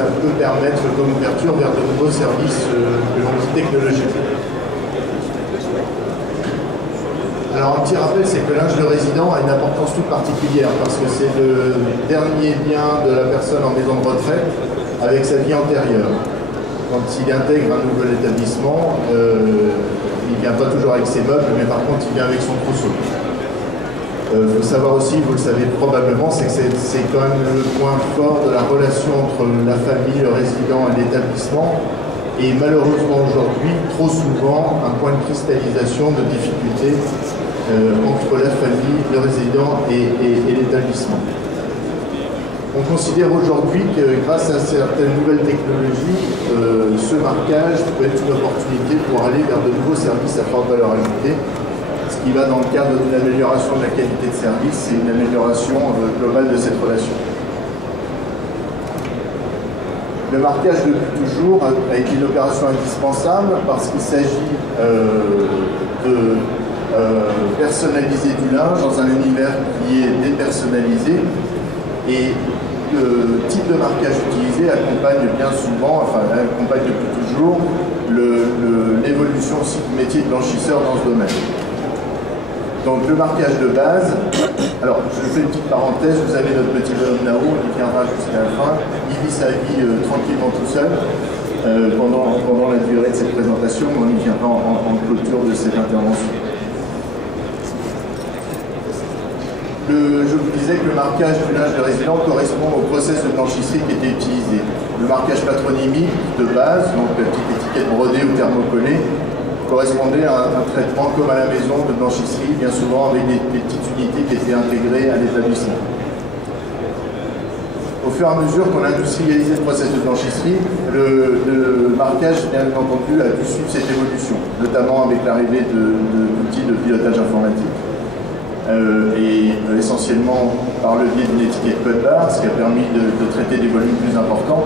ça peut permettre comme ouverture vers de nouveaux services que l'on dit technologiques. Alors un petit rappel, c'est que le linge de résident a une importance toute particulière parce que c'est le dernier bien de la personne en maison de retraite avec sa vie antérieure. Quand il intègre un nouvel établissement, il ne vient pas toujours avec ses meubles, mais par contre il vient avec son trousseau. Il faut savoir aussi, vous le savez probablement, c'est que c'est quand même le point fort de la relation entre la famille, le résident et l'établissement. Et malheureusement aujourd'hui, trop souvent, un point de cristallisation, de difficulté entre la famille, le résident et l'établissement. On considère aujourd'hui que grâce à certaines nouvelles technologies, ce marquage peut être une opportunité pour aller vers de nouveaux services à forte valeur ajoutée, ce qui va dans le cadre d'une amélioration de la qualité de service et une amélioration globale de cette relation. Le marquage depuis toujours a été une opération indispensable parce qu'il s'agit de personnaliser du linge dans un univers qui est dépersonnalisé et le type de marquage utilisé accompagne bien souvent, enfin accompagne depuis toujours l'évolution aussi du métier de blanchisseur dans ce domaine. Donc le marquage de base, alors je fais une petite parenthèse, vous avez notre petit bonhomme Nao, il viendra jusqu'à la fin, il vit sa vie tranquillement tout seul pendant la durée de cette présentation, on y viendra en clôture de cette intervention. Je vous disais que le marquage du linge de résident correspond au process de blanchisserie qui était utilisé. Le marquage patronymique de base, donc la petite étiquette brodée ou thermocollée, correspondait à un traitement comme à la maison de blanchisserie, bien souvent avec des petites unités qui étaient intégrées à l'établissement. Au fur et à mesure qu'on a industrialisé le process de blanchisserie, le marquage, bien entendu, a dû suivre cette évolution, notamment avec l'arrivée d'outils de pilotage informatique. Et essentiellement par le biais d'une étiquette code barre, ce qui a permis de traiter des volumes plus importants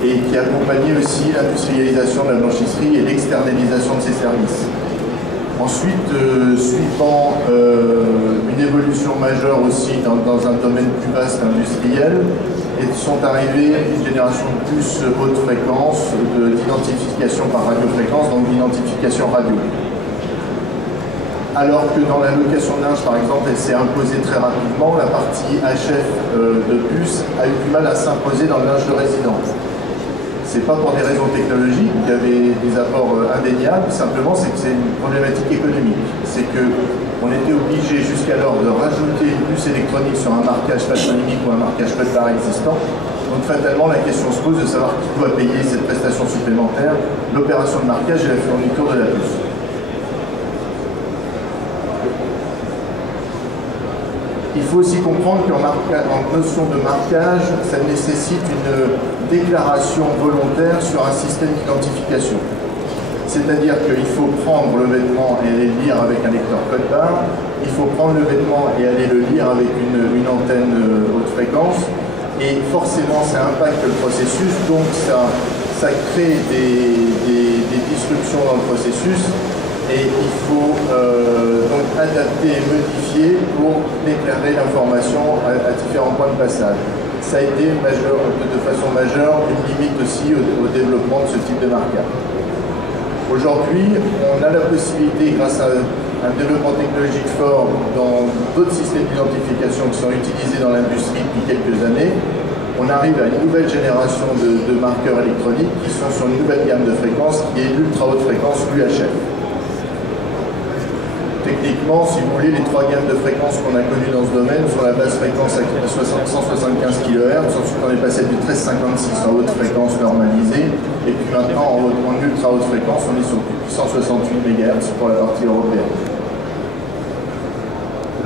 et qui a accompagné aussi l'industrialisation de la blanchisserie et l'externalisation de ses services. Ensuite, suivant une évolution majeure aussi dans un domaine plus vaste industriel, sont arrivées une génération de plus haute fréquence d'identification par radiofréquence, donc d'identification radio. Alors que dans la location de linge, par exemple, elle s'est imposée très rapidement, la partie HF de puce a eu du mal à s'imposer dans le linge de résidence. C'est pas pour des raisons technologiques, il y avait des apports indéniables, simplement c'est que c'est une problématique économique. C'est qu'on était obligé jusqu'alors de rajouter une puce électronique sur un marquage patronymique ou un marquage code barre existant. Donc fatalement, la question se pose de savoir qui doit payer cette prestation supplémentaire, l'opération de marquage et la fourniture de la puce. Il faut aussi comprendre qu'en notion de marquage, ça nécessite une déclaration volontaire sur un système d'identification. C'est-à-dire qu'il faut prendre le vêtement et aller le lire avec un lecteur code barre, il faut prendre le vêtement et aller le lire avec une antenne haute fréquence, et forcément ça impacte le processus, donc ça crée des disruptions dans le processus. Et il faut donc adapter et modifier pour déclarer l'information à différents points de passage. Ça a été de façon majeure une limite aussi au développement de ce type de marquage. Aujourd'hui, on a la possibilité, grâce à un développement technologique fort dans d'autres systèmes d'identification qui sont utilisés dans l'industrie depuis quelques années, on arrive à une nouvelle génération de marqueurs électroniques qui sont sur une nouvelle gamme de fréquences qui est l'ultra haute fréquence, l'UHF. Techniquement, si vous voulez, les trois gammes de fréquences qu'on a connues dans ce domaine sont la basse fréquence à 175 kHz, ensuite on est passé du 1356 en haute fréquence normalisée, et puis maintenant en ultra haute fréquence, on est sur 168 MHz pour la partie européenne.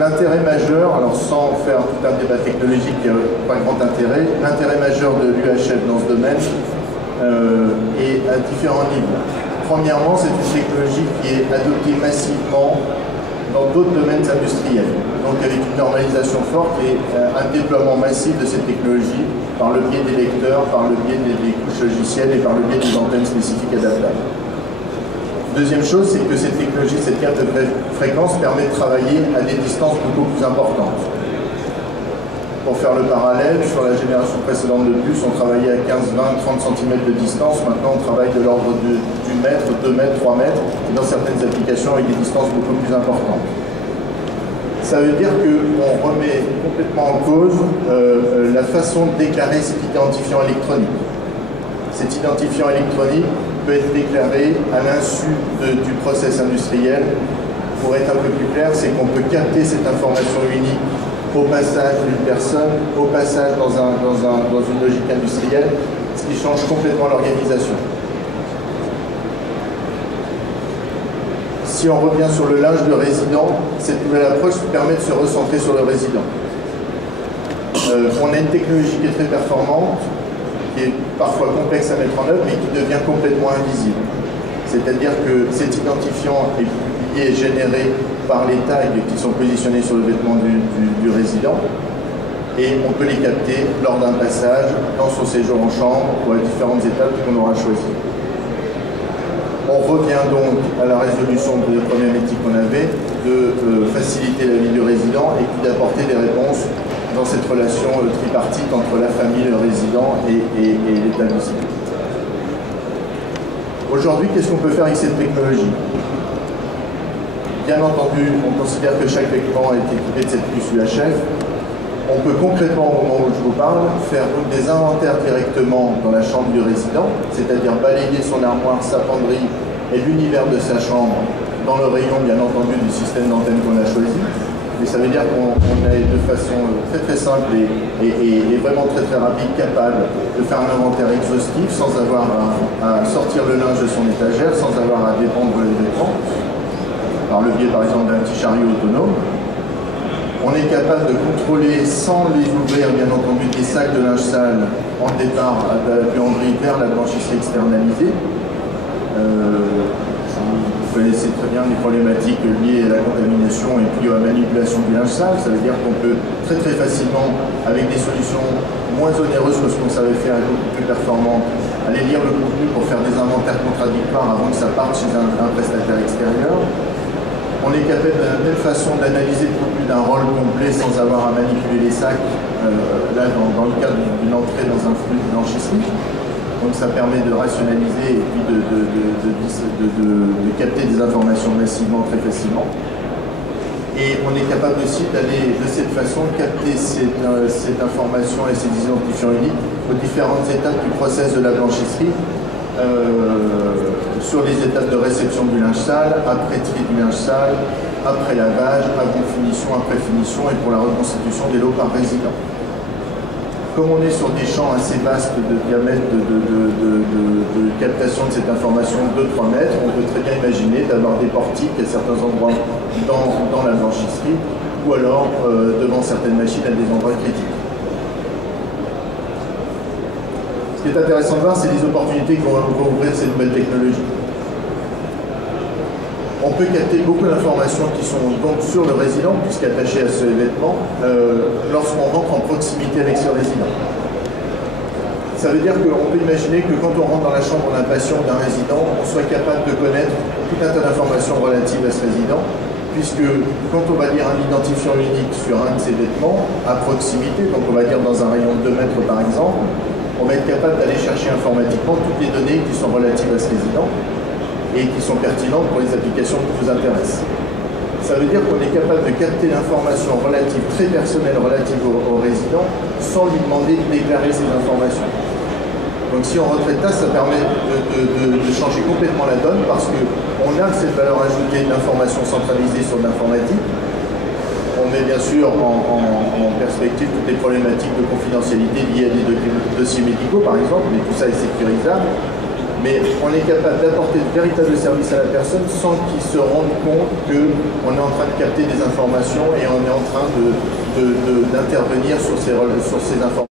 L'intérêt majeur, alors sans faire tout un débat technologique qui n'a pas grand intérêt, l'intérêt majeur de l'UHF dans ce domaine est à différents niveaux. Premièrement, c'est une technologie qui est adoptée massivement dans d'autres domaines industriels. Donc avec une normalisation forte et un déploiement massif de cette technologie par le biais des lecteurs, par le biais des couches logicielles et par le biais des antennes spécifiques adaptables. Deuxième chose, c'est que cette technologie, cette gamme de fréquence permet de travailler à des distances beaucoup plus importantes. Pour faire le parallèle, sur la génération précédente de bus, on travaillait à 15, 20, 30 cm de distance. Maintenant, on travaille de l'ordre du mètre, 2 mètres, 3 mètres, et dans certaines applications avec des distances beaucoup plus importantes. Ça veut dire qu'on remet complètement en cause la façon de déclarer cet identifiant électronique. Cet identifiant électronique peut être déclaré à l'insu du process industriel. Pour être un peu plus clair, c'est qu'on peut capter cette information unique au passage d'une personne, au passage dans une logique industrielle, ce qui change complètement l'organisation. Si on revient sur le linge de résident, cette nouvelle approche permet de se recentrer sur le résident. On a une technologie qui est très performante, qui est parfois complexe à mettre en œuvre, mais qui devient complètement invisible. C'est-à-dire que cet identifiant est publié et généré par les tags qui sont positionnés sur le vêtement du résident, et on peut les capter lors d'un passage dans son séjour en chambre ou à différentes étapes qu'on aura choisies. On revient donc à la résolution des problématiques qu'on avait, de faciliter la vie du résident et puis d'apporter des réponses dans cette relation tripartite entre la famille, le résident et l'établissement. Aujourd'hui, qu'est-ce qu'on peut faire avec cette technologie? Bien entendu, on considère que chaque vêtement est équipé de cette puce UHF. On peut concrètement, au moment où je vous parle, faire des inventaires directement dans la chambre du résident, c'est-à-dire balayer son armoire, sa penderie et l'univers de sa chambre dans le rayon, bien entendu, du système d'antenne qu'on a choisi. Mais ça veut dire qu'on est de façon très simple et vraiment très rapide capable de faire un inventaire exhaustif sans avoir à sortir le linge de son étagère, sans avoir à dépendre les vêtements, par le biais par exemple d'un petit chariot autonome. On est capable de contrôler sans les ouvrir, bien entendu, des sacs de linge sale en départ à la buanderie vers la blanchisserie externalisée. Vous connaissez très bien les problématiques liées à la contamination et puis à la manipulation du linge sale. Ça veut dire qu'on peut très facilement, avec des solutions moins onéreuses que ce qu'on savait faire et beaucoup plus performantes, aller lire le contenu pour faire des inventaires contradictoires avant que ça parte chez un prestataire extérieur. On est capable de la même façon d'analyser le contenu d'un rôle complet sans avoir à manipuler les sacs, là dans le cadre d'une entrée dans un flux de blanchisserie. Donc ça permet de rationaliser et puis de capter des informations massivement, très facilement. Et on est capable aussi d'aller de cette façon capter cette information et ces identifiants uniques aux différentes étapes du process de la blanchisserie. Sur les étapes de réception du linge sale, après tri du linge sale, après lavage, avant finition, après finition et pour la reconstitution des lots par résident. Comme on est sur des champs assez vastes de diamètre de captation de cette information de 2-3 mètres, on peut très bien imaginer d'avoir des portiques à certains endroits dans la blanchisserie ou alors devant certaines machines à des endroits critiques. Ce qui est intéressant de voir, c'est les opportunités que vont ouvrir ces nouvelles technologies. On peut capter beaucoup d'informations qui sont donc sur le résident, puisqu'attachées à ce vêtement, lorsqu'on rentre en proximité avec ce résident. Ça veut dire qu'on peut imaginer que quand on rentre dans la chambre d'un patient ou d'un résident, on soit capable de connaître tout un tas d'informations relatives à ce résident, puisque quand on va lire un identifiant unique sur un de ces vêtements, à proximité, donc on va dire dans un rayon de 2 mètres par exemple, on va être capable d'aller chercher informatiquement toutes les données qui sont relatives à ce résident et qui sont pertinentes pour les applications qui vous intéressent. Ça veut dire qu'on est capable de capter l'information relative, très personnelle, relative au résident, sans lui demander de déclarer ces informations. Donc si on retraite ça, ça permet de changer complètement la donne parce qu'on a cette valeur ajoutée d'information centralisée sur l'informatique. On met bien sûr en perspective toutes les problématiques de confidentialité liées à des dossiers médicaux, par exemple, mais tout ça est sécurisable. Mais on est capable d'apporter de véritables services à la personne sans qu'il se rende compte qu'on est en train de capter des informations et on est en train d'intervenir sur ces informations.